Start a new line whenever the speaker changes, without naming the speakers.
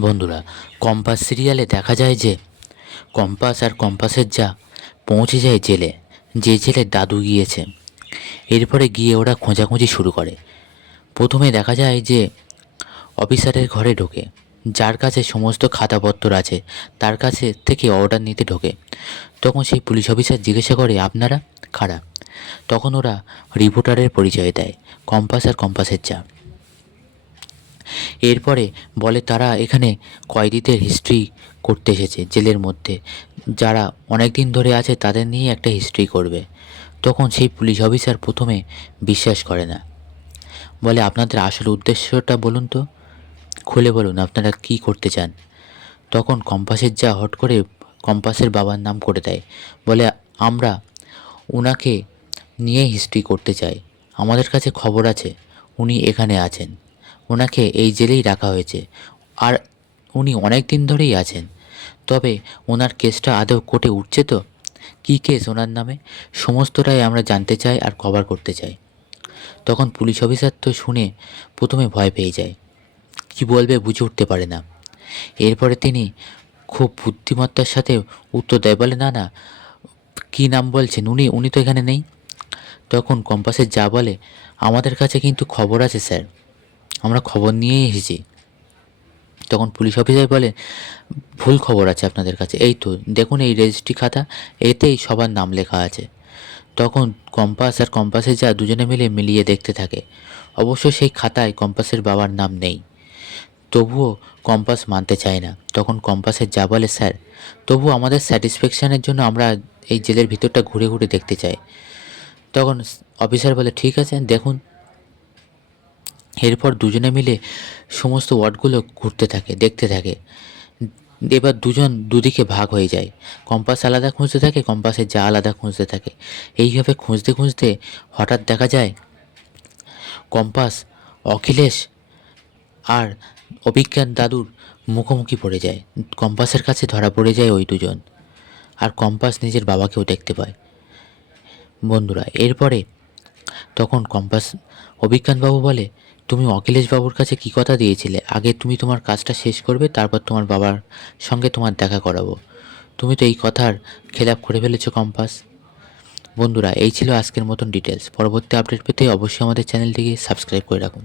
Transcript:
বন্ধুরা, কম্পাস সিরিয়ালে দেখা যায় যে, কম্পাস আর কম্পাসের যা পৌঁছে যায় জেলে, যে জেলে দাদু গিয়েছে। এরপরে গিয়ে ওরা খোঁজাখুঁজি শুরু করে। প্রথমে দেখা যায় যে, অফিসারের ঘরে ঢোকে, যার কাছে সমস্ত খাতাপত্র আছে, তার কাছে থেকে অর্ডার নিতে ঢোকে। তখন সেই পুলিশ অফিসার জিজ্ঞাসা করে, আপনারা? খাড়া তখন ওরা রিপোর্টারের পরিচয় দেয়, কম্পাস আর কম্পাসের চা এরপরে বলে, তারা এখানে কয়েদিদের হিস্ট্রি করতে এসেছে জেলের মধ্যে। যারা অনেক দিন ধরে আছে তাদের নিয়ে একটা হিস্ট্রি করবে। তখন সেই পুলিশ অফিসার প্রথমে বিশ্বাস করে না। বলে, আপনাদের আসল উদ্দেশ্যটা বলুন তো। খুলে বলুন, আপনারা কি করতে চান? তখন কম্পাসের যা হট করে কম্পাসের বাবার নাম করে দেয়। বলে, আমরা ওনাকে নিয়ে হিস্ট্রি করতে চাই। আমাদের কাছে খবর আছে, উনি এখানে আছেন। ওনাকে এই জেলেই রাখা হয়েছে। আর উনি অনেক দিন ধরেই আছেন। তবে ওনার কেসটা আদৌ কোর্টে উঠছে তো? কী কেস ওনার নামে? সমস্তটাই আমরা জানতে চাই আর কভার করতে চাই। তখন পুলিশ অফিসার তো শুনে প্রথমে ভয় পেয়ে যায়। কি বলবে বুঝে উঠতে পারে না। এরপরে তিনি খুব বুদ্ধিমত্তার সাথে উত্তর দেয়, বলে, না না, কী নাম বলছেন? উনি উনি তো এখানে নেই। তখন কম্পাসের যা বলে, আমাদের কাছে কিন্তু খবর আছে, স্যার। আমরা খবর নিয়েই এসেছি। তখন পুলিশ অফিসার বলে ভুল খবর আছে আপনাদের কাছে। এই তো, দেখুন এই রেজিস্ট্রি খাতা, এতেই সবার নাম লেখা আছে। তখন কম্পাস আর কম্পাসের যা দুজনে মিলে মিলিয়ে দেখতে থাকে। অবশ্য সেই খাতায় কম্পাসের বাবার নাম নেই। তবুও কম্পাস মানতে চায় না। তখন কম্পাসের যা বলে, স্যার তবু আমাদের স্যাটিসফ্যাকশানের জন্য আমরা এই জেলের ভিতরটা ঘুরে ঘুরে দেখতে চাই। তখন অফিসার বলে, ঠিক আছে, দেখুন। এরপর দুজনে মিলে সমস্ত ওয়ার্ডগুলো ঘুরতে থাকে, দেখতে থাকে। এবার দুজন দুদিকে ভাগ হয়ে যায়। কম্পাস আলাদা খুঁজতে থাকে, কম্পাসের যা আলাদা খুঁজতে থাকে। এইভাবে খুঁজতে খুঁজতে হঠাৎ দেখা যায়, কম্পাস, অখিলেশ আর অভিজ্ঞান দাদুর মুখোমুখি পড়ে যায়। কম্পাসের কাছে ধরা পড়ে যায় ওই দুজন। আর কম্পাস নিজের বাবাকেও দেখতে পায়। বন্ধুরা, এরপরে তখন কম্পাস অভিজ্ঞানবাবু বলে তুমি অখিলেশ বাবুর কাছে কী কথা দিয়েছিলে? আগে তুমি তোমার কাজটা শেষ করবে, তারপর তোমার বাবার সঙ্গে তোমার দেখা করাবো। তুমি তো এই কথার খেলাপ করে ফেলেছো, কম্পাস। বন্ধুরা, এই ছিল আজকের মতন ডিটেলস পরবর্তী আপডেট পেতে অবশ্যই আমাদের চ্যানেলটিকে সাবস্ক্রাইব করে রাখুন।